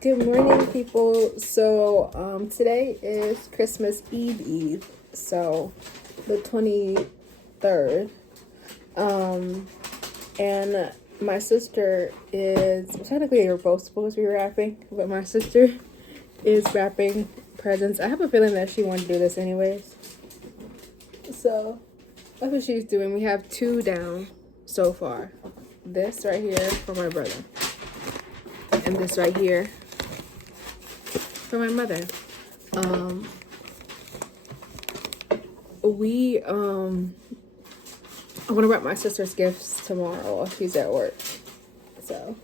Good morning, people. So today is Christmas Eve, so the 23rd. And my sister is technically we're both supposed to be wrapping, but my sister is wrapping presents. I have a feeling that she wanted to do this anyways, so that's what she's doing. We have 2 down so far. This right here for my brother, and this right here for my mother. I'm gonna wrap my sister's gifts tomorrow while she's at work, so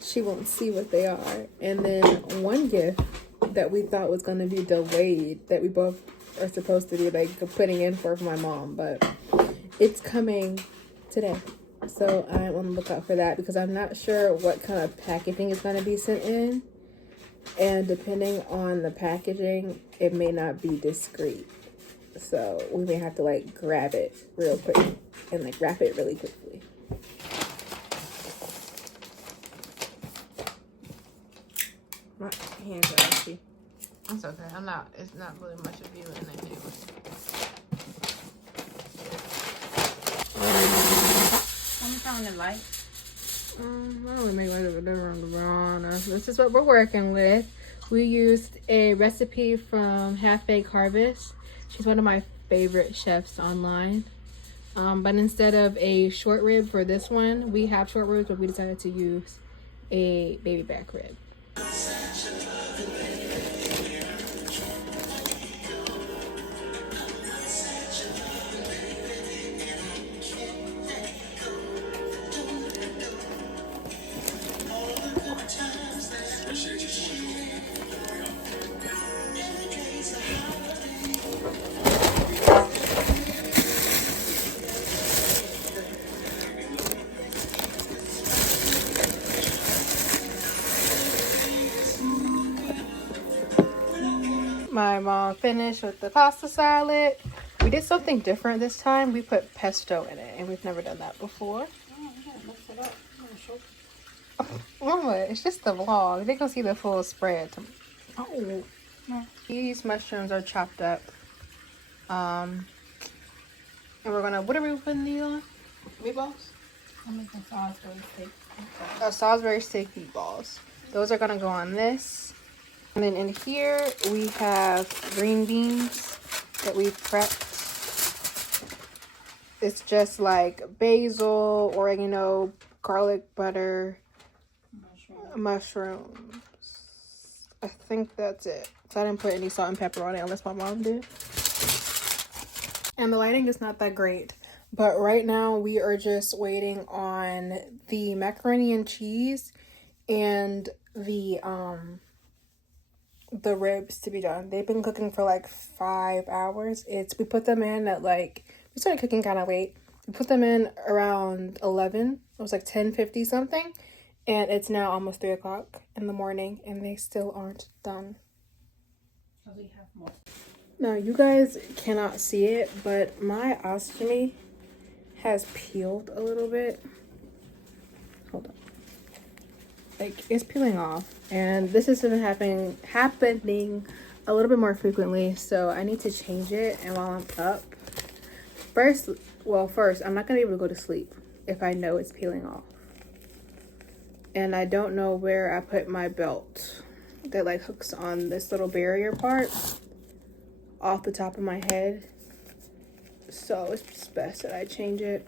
she won't see what they are. And then one gift that we thought was gonna be delayed, that we both are supposed to be like putting in for my mom, but it's coming today, so I'm on the lookout for that, because I'm not sure what kind of packaging is gonna be sent in. And depending on the packaging, it may not be discreet. So we may have to like grab it real quick and like wrap it really quickly. My hands are itchy. That's okay. It's not really much of you in it anyway. I'm trying to light. I don't really make light of it around the brown. This is what we're working with. We used a recipe from Half Baked Harvest. She's one of my favorite chefs online. But instead of a short rib for this one, we have short ribs, but we decided to use a baby back rib. My mom finished with the pasta salad. We did something different this time. We put pesto in it, and we've never done that before. Mama, it's just the vlog. They can see the full spread. Oh, these mushrooms are chopped up. And we're gonna. What are we putting these on? Meatballs. I'm making Salisbury steak. Salisbury steak meatballs. Those are gonna go on this. And then in here we have green beans that we've prepped. It's just like basil, oregano, garlic butter, mushrooms. I think that's it. So I didn't put any salt and pepper on it unless my mom did. And the lighting is not that great. But right now we are just waiting on the macaroni and cheese and the ribs to be done. They've been cooking for like 5 hours. We put them in at like, we started cooking kind of late. We put them in around 11. It was like 10:50 something. And it's now almost 3 o'clock in the morning and they still aren't done. So we have more. Now you guys cannot see it, but my ostomy has peeled a little bit. Hold on. Like, it's peeling off, and this has been happening a little bit more frequently, so I need to change it. And while I'm up, first I'm not gonna be able to go to sleep if I know it's peeling off, and I don't know where I put my belt that like hooks on this little barrier part off the top of my head, so it's just best that I change it.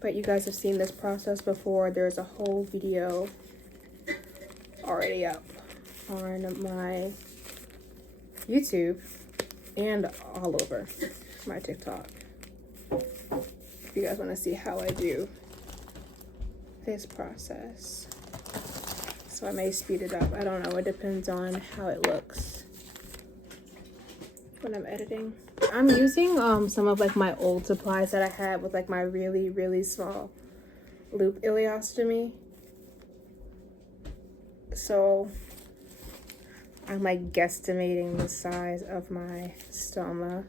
But you guys have seen this process before. There's a whole video already up on my YouTube and all over my TikTok. If you guys want to see how I do this process. So I may speed it up. I don't know. It depends on how it looks when I'm editing. I'm using some of like my old supplies that I had with like my really, really small loop ileostomy. So I'm like guesstimating the size of my stoma.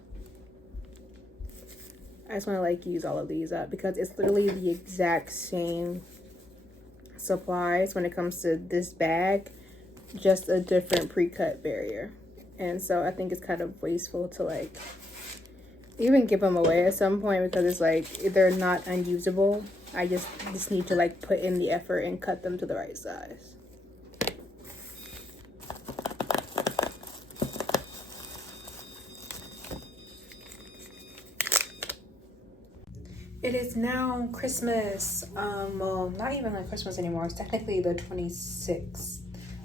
I just want to like use all of these up because it's literally the exact same Supplies when it comes to this bag, just a different pre-cut barrier. And so I think it's kind of wasteful to like even give them away at some point, because it's like they're not unusable. I just need to like put in the effort and cut them to the right size. It is now Christmas. Well, not even like Christmas anymore. It's technically the 26th.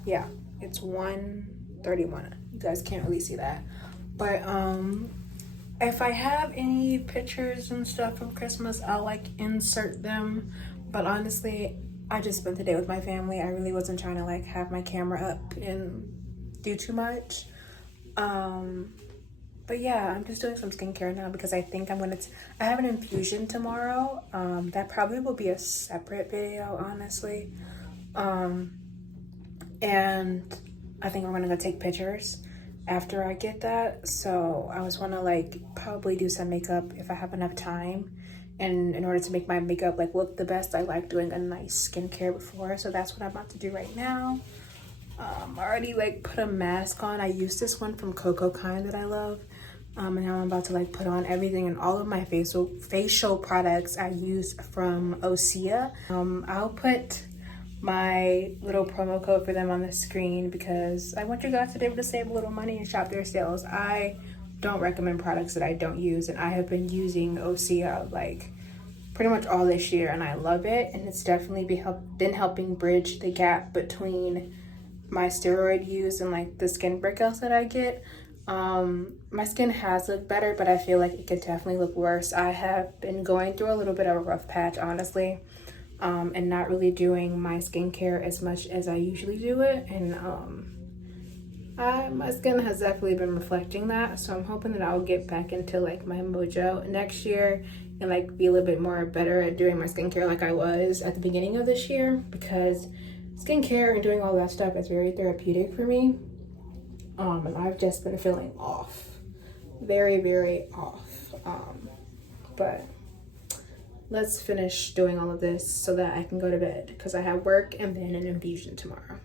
Yeah, it's 1:31. You guys can't really see that. But if I have any pictures and stuff from Christmas, I'll like insert them. But honestly, I just spent the day with my family. I really wasn't trying to like have my camera up and do too much. But yeah, I'm just doing some skincare now because I think I have an infusion tomorrow. That probably will be a separate video, honestly. And I think I'm gonna go take pictures after I get that. So I was wanna like probably do some makeup if I have enough time. And in order to make my makeup like look the best, I like doing a nice skincare before. So that's what I'm about to do right now. I already like put a mask on. I used this one from Coco Kind that I love. And now I'm about to like put on everything, and all of my facial products I use from Osea. I'll put my little promo code for them on the screen because I want you guys to be able to save a little money and shop their sales. I don't recommend products that I don't use, and I have been using Osea like pretty much all this year, and I love it. And it's definitely been helping bridge the gap between my steroid use and like the skin breakouts that I get. My skin has looked better, but I feel like it could definitely look worse. I have been going through a little bit of a rough patch, honestly, and not really doing my skincare as much as I usually do it. And my skin has definitely been reflecting that. So I'm hoping that I'll get back into like my mojo next year and like be a little bit more better at doing my skincare like I was at the beginning of this year, because skincare and doing all that stuff is very therapeutic for me. And I've just been feeling off, very, very off. But let's finish doing all of this so that I can go to bed, because I have work and then an infusion tomorrow.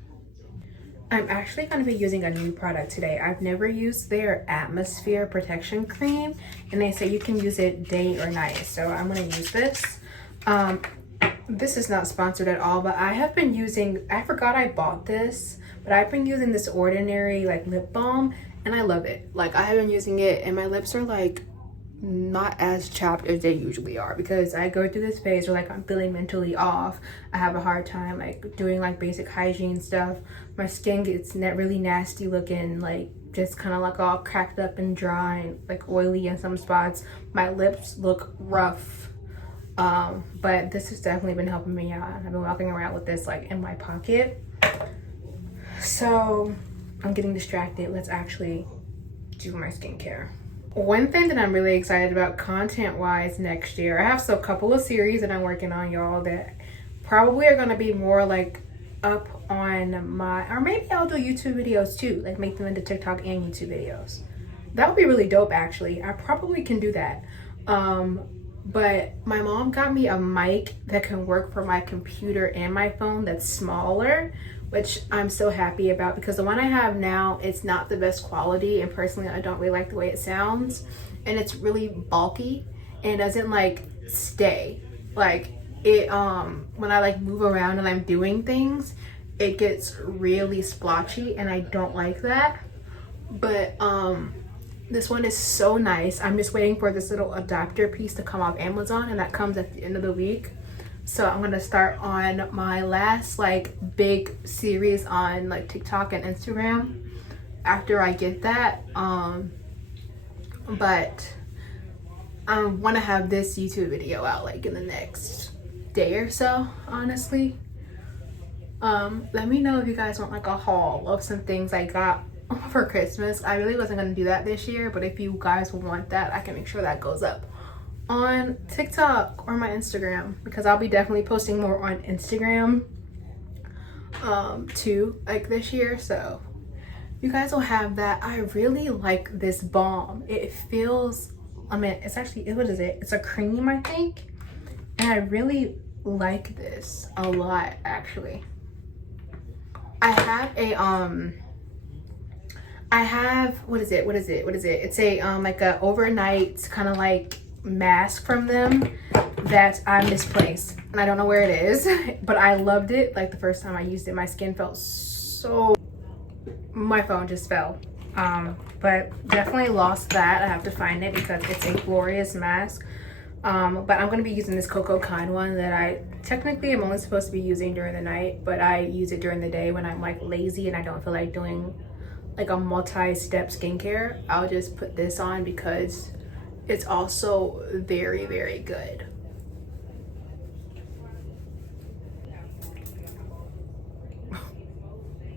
I'm actually going to be using a new product today. I've never used their Atmosphere Protection Cream, and they say you can use it day or night. So I'm going to use this. This is not sponsored at all, but I have been using, I forgot I bought this, but I've been using this Ordinary like lip balm, and I love it. Like I have been using it, and my lips are like not as chapped as they usually are, because I go through this phase where like I'm feeling mentally off. I have a hard time like doing like basic hygiene stuff. My skin gets really nasty looking, like just kind of like all cracked up and dry and like oily in some spots. My lips look rough. But this has definitely been helping me out. I've been walking around with this like in my pocket. So I'm getting distracted. Let's actually do my skincare. One thing that I'm really excited about content wise next year, I have a couple of series that I'm working on, y'all, that probably are going to be more like up on my, or maybe I'll do YouTube videos too, like make them into TikTok and YouTube videos. That would be really dope, actually. I probably can do that. But my mom got me a mic that can work for my computer and my phone that's smaller, which I'm so happy about, because the one I have now, it's not the best quality, and personally I don't really like the way it sounds, and it's really bulky and it doesn't like stay. Like it when I like move around and I'm doing things, it gets really splotchy, and I don't like that. But this one is so nice. I'm just waiting for this little adapter piece to come off Amazon, and that comes at the end of the week. So I'm gonna start on my last like big series on like TikTok and Instagram after I get that. But I want to have this YouTube video out like in the next day or so, honestly. Let me know if you guys want like a haul of some things I got for Christmas. I really wasn't gonna do that this year, but if you guys want that, I can make sure that goes up on TikTok or my Instagram, because I'll be definitely posting more on Instagram too, like this year. So you guys will have that. I really like this balm. It feels, I mean, it's actually, what is it? It's a cream, I think. And I really like this a lot, actually. I have what is it? It's a like a overnight kind of like mask from them that I misplaced, and I don't know where it is, but I loved it. Like the first time I used it, my skin felt so, my phone just fell. But definitely lost that. I have to find it because it's a glorious mask. But I'm going to be using this Coco Kind one that I technically am only supposed to be using during the night, but I use it during the day when I'm like lazy and I don't feel like doing like a multi-step skincare. I'll just put this on because it's also very, very good.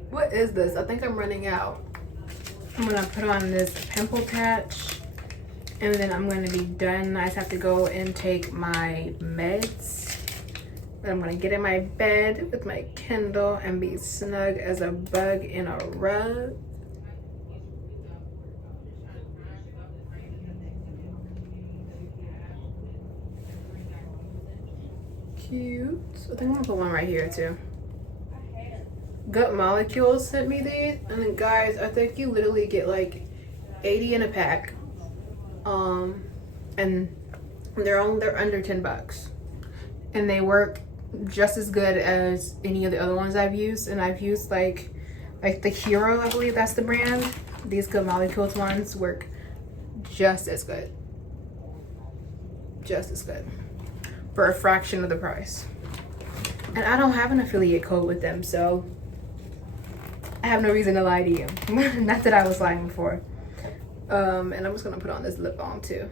What is this? I think I'm running out. I'm gonna put on this pimple patch and then I'm gonna be done. I just have to go and take my meds. Then I'm gonna get in my bed with my Kindle and be snug as a bug in a rug. Cute. I think I'm gonna put one right here too. Gut Molecules sent me these, and then guys, I think you literally get like 80 in a pack, and they're under $10, and they work just as good as any of the other ones I've used. And I've used like the Hero, I believe that's the brand. These Gut Molecules ones work just as good for a fraction of the price, and I don't have an affiliate code with them, so I have no reason to lie to you. Not that I was lying before. And I'm just gonna put on this lip balm too.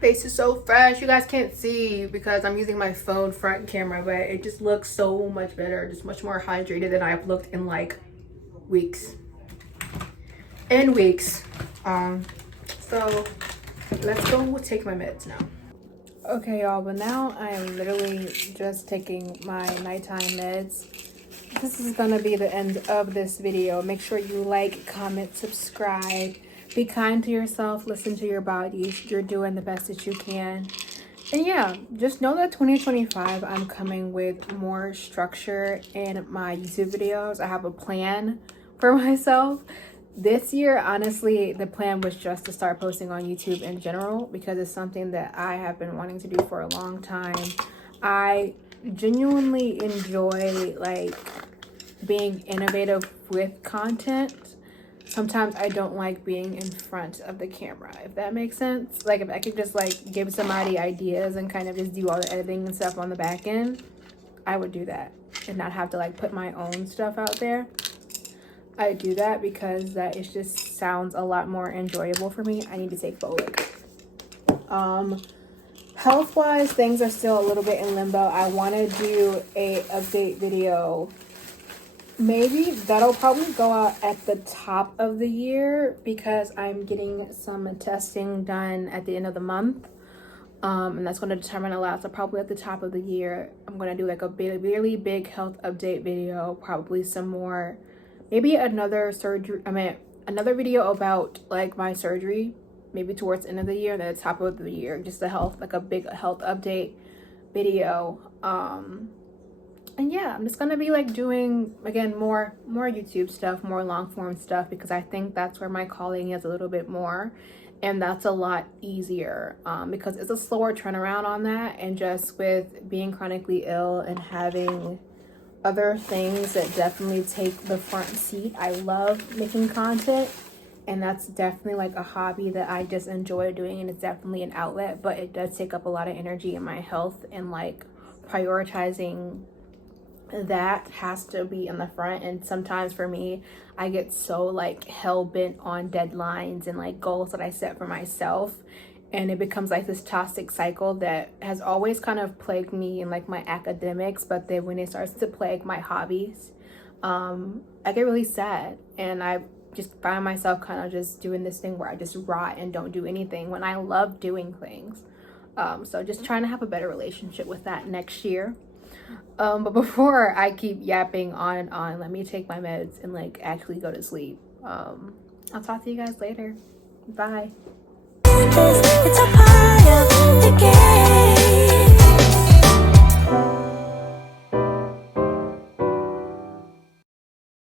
Face is so fresh. You guys can't see because I'm using my phone front camera, but it just looks so much better. Just much more hydrated than I've looked in like weeks. So let's go take my meds now. Okay, y'all, but now I am literally just taking my nighttime meds. This is gonna be the end of this video. Make sure you like, comment, subscribe. Be kind to yourself, listen to your bodies. You're doing the best that you can. And yeah, just know that 2025, I'm coming with more structure in my YouTube videos. I have a plan for myself. This year, honestly, the plan was just to start posting on YouTube in general because it's something that I have been wanting to do for a long time. I genuinely enjoy like being innovative with content. Sometimes I don't like being in front of the camera, if that makes sense. Like if I could just like give somebody ideas and kind of just do all the editing and stuff on the back end, I would do that and not have to like put my own stuff out there. I do that because that is just sounds a lot more enjoyable for me. I need to take folic. Health-wise, things are still a little bit in limbo. I want to do a update video. Maybe that'll probably go out at the top of the year because I'm getting some testing done at the end of the month. And that's going to determine a lot. So probably at the top of the year, I'm going to do like a really big health update video. Probably some more, maybe another video about like my surgery, maybe towards the end of the year, and then the top of the year, just a big health update video. And yeah, I'm just gonna be like doing again more YouTube stuff, more long form stuff, because I think that's where my calling is a little bit more, and that's a lot easier because it's a slower turnaround on that. And just with being chronically ill and having other things that definitely take the front seat, I love making content, and that's definitely like a hobby that I just enjoy doing, and it's definitely an outlet, but it does take up a lot of energy in my health, and like prioritizing that has to be in the front. And sometimes for me, I get so like hell-bent on deadlines and like goals that I set for myself, and it becomes like this toxic cycle that has always kind of plagued me in like my academics, but then when it starts to plague my hobbies, I get really sad, and I just find myself kind of just doing this thing where I just rot and don't do anything when I love doing things. So just trying to have a better relationship with that next year. But before I keep yapping on and on, let me take my meds and like actually go to sleep. I'll talk to you guys later. Bye.